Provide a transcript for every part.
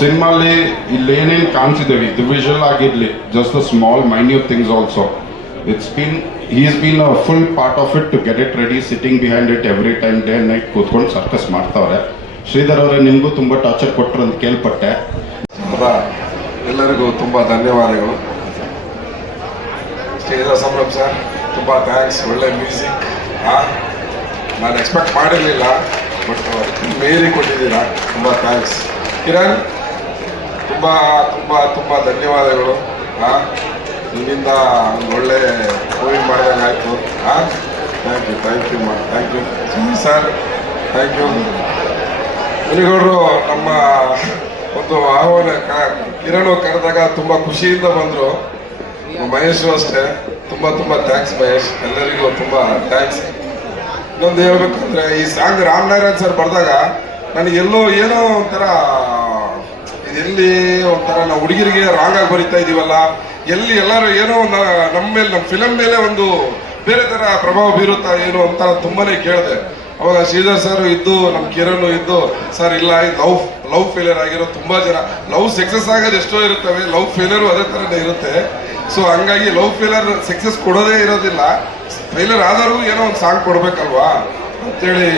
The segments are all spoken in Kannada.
ಸಿನಿಮಾಲಿ ಇಲ್ಲೇನೇನು ಕಾಣಿಸಿದ್ದೇವೆ. ಇದು ವಿಜುವಲ್ ಆಗಿರ್ಲಿ just the small minute things also it's been is been a full part of it to get it ready sitting behind it every time day night ಕೂತ್ಕೊಂಡು ಸರ್ಕಸ್ ಮಾಡ್ತಾವ್ರೆ. ಶ್ರೀಧರ್ ಅವರೇ, ನಿಮಗೂ ತುಂಬ ಟಾರ್ಚರ್ ಕೊಟ್ಟರು ಅಂತ ಕೇಳ್ಪಟ್ಟೆ. ಎಲ್ಲರಿಗೂ ತುಂಬ ಧನ್ಯವಾದಗಳು. ಶ್ರೀಧರ್ ಸಂಭ್ರಮ್ ಸರ್, ತುಂಬ ಥ್ಯಾಂಕ್ಸ್ ಒಳ್ಳೆ ಮ್ಯೂಸಿಕ್ ನಾನು ಎಕ್ಸ್ಪೆಕ್ಟ್ ಮಾಡಿರಲಿಲ್ಲ ಬಟ್ ಮೇರಿ ಕೊಟ್ಟಿದ್ದೀರಾ, ತುಂಬ ಥ್ಯಾಂಕ್ಸ್ ಕಿರಣ್ ತುಂಬ ತುಂಬ ತುಂಬ ಧನ್ಯವಾದಗಳು. ಹಾಂ ನಿಮ್ಮಿಂದ ಒಂದು ಒಳ್ಳೆ ಕೋವಿಡ್ ಮಾಡಿದಂಗೆ ಆಯಿತು ಹಾಂ ಥ್ಯಾಂಕ್ ಯು ಥ್ಯಾಂಕ್ ಯು ಮಾ thank you sir thank you ಮುನಿಗೌಡರು, ನಮ್ಮ ಒಂದು ಆಹ್ವಾನ ಕಿರಣ್ ಕರೆದಾಗ ತುಂಬ ಖುಷಿಯಿಂದ ಬಂದರು. ಮಹೇಶು ಅಷ್ಟೇ. ತುಂಬ ತುಂಬ ಥ್ಯಾಂಕ್ಸ್ ಮಹೇಶ್. ಎಲ್ಲರಿಗೂ ತುಂಬ ಥ್ಯಾಂಕ್ಸ್ ಇನ್ನೊಂದು ಹೇಳ್ಬೇಕಂದ್ರೆ, ಈ ಸಾಂಗ್ ರಾಮನಾರಾಯಣ್ ಸರ್ ಬರೆದಾಗ ನನಗೆ ಎಲ್ಲೋ ಏನೋ ಒಂಥರ ಇದೆಲ್ಲಿ ಒಂಥರ ನಾವು ಹುಡುಗಿರಿಗೆ ರಾಂಗ್ ಆಗಿ ಬರಿತಾ ಇದೀವಲ್ಲ? ಎಲ್ಲಿ ಎಲ್ಲರೂ ಏನೋ ನಮ್ಮ ಮೇಲೆ ನಮ್ಮ ಫಿಲಮ್ ಮೇಲೆ ಒಂದು ಬೇರೆ ತರ ಪ್ರಭಾವ ಬೀರುತ್ತಾ ಏನು ಅಂತ ತುಂಬಾನೇ ಕೇಳಿದೆ. ಅವಾಗ ಶ್ರೀಧರ್ ಸರ್ ಇದ್ದು ನಮ್ಮ ಕಿರಣ್ ಇದ್ದು ಸರ್ ಇಲ್ಲ ಲವ್ ಲವ್ ಫೇಲಿಯರ್ ಆಗಿರೋ ತುಂಬಾ ಜನ. ಲವ್ ಸಕ್ಸಸ್ ಆಗೋದು ಎಷ್ಟೋ ಇರುತ್ತವೆ, ಲವ್ ಫೇಲಿಯರ್ ಅದೇ ಥರನೇ ಇರುತ್ತೆ. ಸೊ ಹಂಗಾಗಿ ಲವ್ ಫೇಲಿಯರ್ ಸಕ್ಸಸ್ ಕೊಡೋದೇ ಇರೋದಿಲ್ಲ. ಫೇಲಿಯರ್ ಆದರೂ ಏನೋ ಒಂದು ಸಾಂಗ್ ಕೊಡ್ಬೇಕಲ್ವಾ? ಅಂತೇಳಿ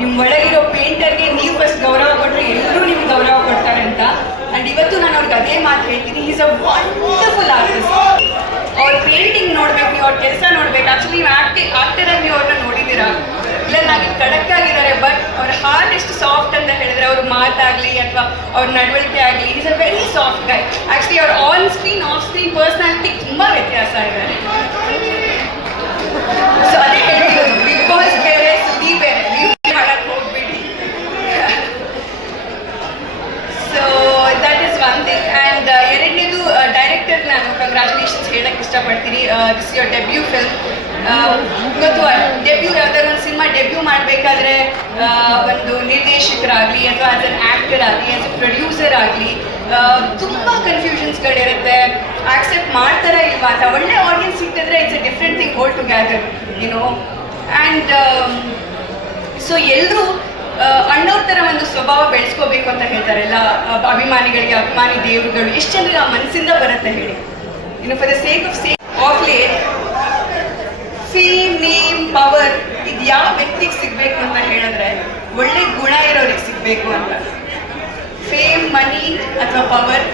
ನಿಮ್ಮ ಒಳಗಿರೋ ಪೇಂಟರ್ಗೆ ನೀವು first is a wonderful artist ಅವ್ರ ಪೇಂಟಿಂಗ್ ನೋಡ್ಬೇಕು, ನೀವು ಅವ್ರ ಕೆಲಸ ನೋಡ್ಬೇಕು. ಆಕ್ಚುಲಿ ನೀವು ಆಕ್ಟಿ ಆಕ್ಟರ್ ಆಗಿ ನೀವು ಅವ್ರನ್ನ ನೋಡಿದ್ದೀರಾ? ಇಲ್ಲ ನಾಗಿ ಕಡಕ್ ಆಗಿದ್ದಾರೆ ಬಟ್ ಅವ್ರ ಹಾರ್ಟ್ ಎಷ್ಟು ಸಾಫ್ಟ್ ಅಂತ ಹೇಳಿದ್ರೆ ಅವ್ರ ಮಾತಾಗ್ಲಿ ಅಥವಾ ಅವ್ರ ನಡವಳಿಕೆ ಆಗಲಿ is a very soft guy actually ಅವ್ರ on screen off screen personality ತುಂಬಾ ವ್ಯತ್ಯಾಸ ಇದೆ ಸೊ ಅದೇ ಹೇಳ್ತಿರೋದು ಬಿಗ್ ಬಾಸ್ ಬೇರೆ ಸುದ್ದಿ ಬೇರೆ ನೀವು ಮಾಡಕ್ ಹೋಗ್ಬೇಡಿ so that is one thing and ಎರಡನೇದು ಡೈರೆಕ್ಟರ್ ನಾನು ಕಂಗ್ರ್ಯಾಚುಲೇಷನ್ಸ್ ಹೇಳಕ್ ದಿಸ್ ಯೋರ್ ಡೆಬ್ಯೂ ಫಿಲ್ಮ್ ಗೊತ್ತು ಡೆಬ್ಯೂ ಯಾವ್ದಾದ್ರು ಒಂದು ಸಿನಿಮಾ ಡೆಬ್ಯೂ ಮಾಡಬೇಕಾದ್ರೆ ಒಂದು ನಿರ್ದೇಶಕರಾಗಲಿ ಅಥವಾ ಆಸ್ ಅನ್ ಆ್ಯಕ್ಟರ್ ಆಗಲಿ ಆಸ್ ಅ ಪ್ರೊಡ್ಯೂಸರ್ ಆಗಲಿ ತುಂಬ ಕನ್ಫ್ಯೂಷನ್ಸ್ಗಳಿರುತ್ತೆ ಆಕ್ಸೆಪ್ಟ್ ಮಾಡ್ತಾರ ಇಲ್ವಾ ಅಂತ ಒಳ್ಳೆ ಆಡಿಯನ್ಸ್ ಸಿಕ್ಕಿದ್ರೆ it's a different thing whole together ಏನೋ ಆ್ಯಂಡ್ ಸೊ ಎಲ್ಲರೂ ಅಣ್ಣವ್ರ ಥರ ಒಂದು ಸ್ವಭಾವ ಬೆಳೆಸ್ಕೋಬೇಕು ಅಂತ ಹೇಳ್ತಾರೆ. ಎಲ್ಲ ಅಭಿಮಾನಿಗಳಿಗೆ, ಅಭಿಮಾನಿ ದೇವರುಗಳು, ಎಷ್ಟು ಜನರಿಗೆ ಆ ಮನಸ್ಸಿಂದ ಬರುತ್ತೆ ಹೇಳಿ. ಇನ್ನು for the sake of sake of late fame name power ಇದು ಯಾವ ವ್ಯಕ್ತಿಗೆ ಸಿಗಬೇಕು ಅಂತ ಹೇಳಿದ್ರೆ ಒಳ್ಳೆ ಗುಣ ಇರೋರಿಗೆ ಸಿಗಬೇಕು ಅಂತ. ಫೇಮ್ ಮನಿ ಅಥವಾ ಪವರ್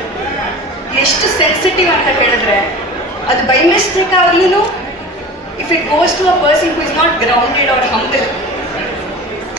ಎಷ್ಟು ಸೆನ್ಸಿಟಿವ್ ಅಂತ ಹೇಳಿದ್ರೆ ಅದು by mistake ಆಗ್ಲೂ if it goes to a person who is not grounded or humble